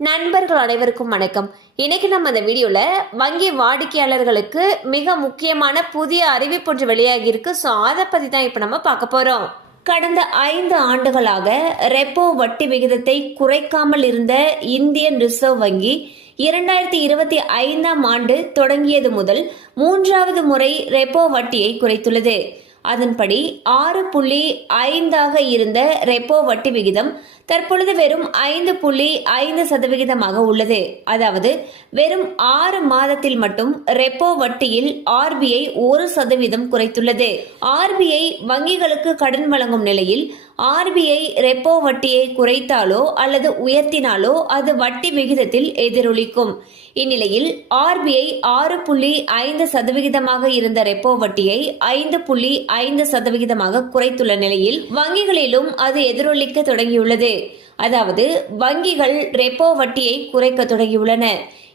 நண்பர்கள் அனைவருக்கும் வணக்கம். இன்னைக்கு நம்ம இந்த வீடியோவில் வங்கி வாடிக்கையாளர்களுக்கு மிக முக்கியமான புதிய அறிவிப்பு ஒன்று வெளியாகி இருக்கு. ஸோ அதை பற்றி தான் இப்போ நம்ம பார்க்க போகிறோம் கடந்த ஐந்து ஆண்டுகளாக ரெப்போ வட்டி விகிதத்தை குறைக்காமல் இருந்த இந்தியன் ரிசர்வ் வங்கி இரண்டாயிரத்தி இருபத்தி ஐந்தாம் ஆண்டு தொடங்கியது முதல் மூன்றாவது முறை ரெப்போ வட்டியை குறைத்துள்ளது. அதன்படி ஆறு புள்ளி ஐந்தாக இருந்த ரெப்போ வட்டி விகிதம் தற்பொழுது வெறும் ஐந்து புள்ளி ஐந்து சதவிகிதமாக உள்ளது. அதாவது வெறும் ஆறு மாதத்தில் மட்டும் ரெப்போ வட்டியில் ஆர்பிஐ ஒரு சதவீதம் குறைத்துள்ளது. ஆர்பிஐ வங்கிகளுக்கு கடன் வழங்கும் நிலையில் ஆர்பிஐ ரெப்போ வட்டியை குறைத்தாலோ அல்லது உயர்த்தினாலோ அது வட்டி விகிதத்தில் எதிரொலிக்கும். இந்நிலையில் ஆர்பிஐ ஆறு புள்ளி ஐந்து சதவிகிதமாக இருந்த ரெப்போ வட்டியை ஐந்து புள்ளி ஐந்து சதவிகிதமாக குறைத்துள்ள நிலையில் வங்கிகளிலும் அது எதிரொலிக்க தொடங்கியுள்ளது. அதாவது வங்கிகள் ரெப்போ வட்டியை குறைக்க தொடங்கியுள்ளன.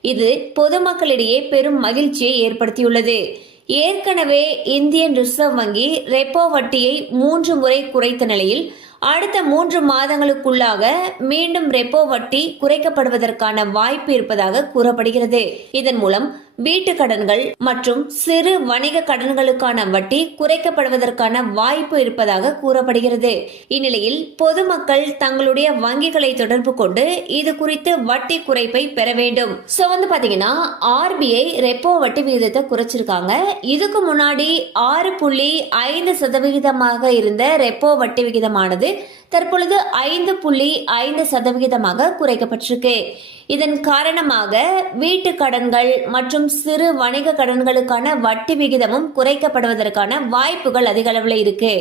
இது பொதுமக்களிடையே பெரும் மகிழ்ச்சியை ஏற்படுத்தியுள்ளது. ஏற்கனவே இந்தியன் ரிசர்வ் வங்கி ரெப்போ வட்டியை மூன்று முறை குறைத்த நிலையில் அடுத்த மூன்று மாதங்களுக்குள்ளாக மீண்டும் ரெப்போ வட்டி குறைக்கப்படுவதற்கான வாய்ப்பு இருப்பதாக கூறப்படுகிறது. இதன் மூலம் வீட்டு கடன்கள் மற்றும் சிறு வணிக கடன்களுக்கான வட்டி குறைக்கப்படுவதற்கான வாய்ப்பு இருப்பதாக கூறப்படுகிறது. இந்நிலையில் பொதுமக்கள் தங்களுடைய வங்கிகளை தொடர்பு கொண்டு இது குறித்து வட்டி குறைப்பை பெற வேண்டும். சோ வந்து பாத்தீங்கன்னா ஆர்பிஐ ரெப்போ வட்டி விகிதத்தை குறைச்சிருக்காங்க. இதுக்கு முன்னாடி ஆறு புள்ளி ஐந்து சதவிகிதமாக இருந்த ரெப்போ வட்டி விகிதமானது தற்பொழுது ஐந்து புள்ளி ஐந்து சதவிகிதமாக குறைக்கப்பட்டிருக்கு. இதன் காரணமாக வீட்டு கடன்கள் மற்றும் சிறு வணிக கடன்களுக்கான வட்டி விகிதமும் குறைக்கப்படுவதற்கான வாய்ப்புகள் அதிகளவில் இருக்கு.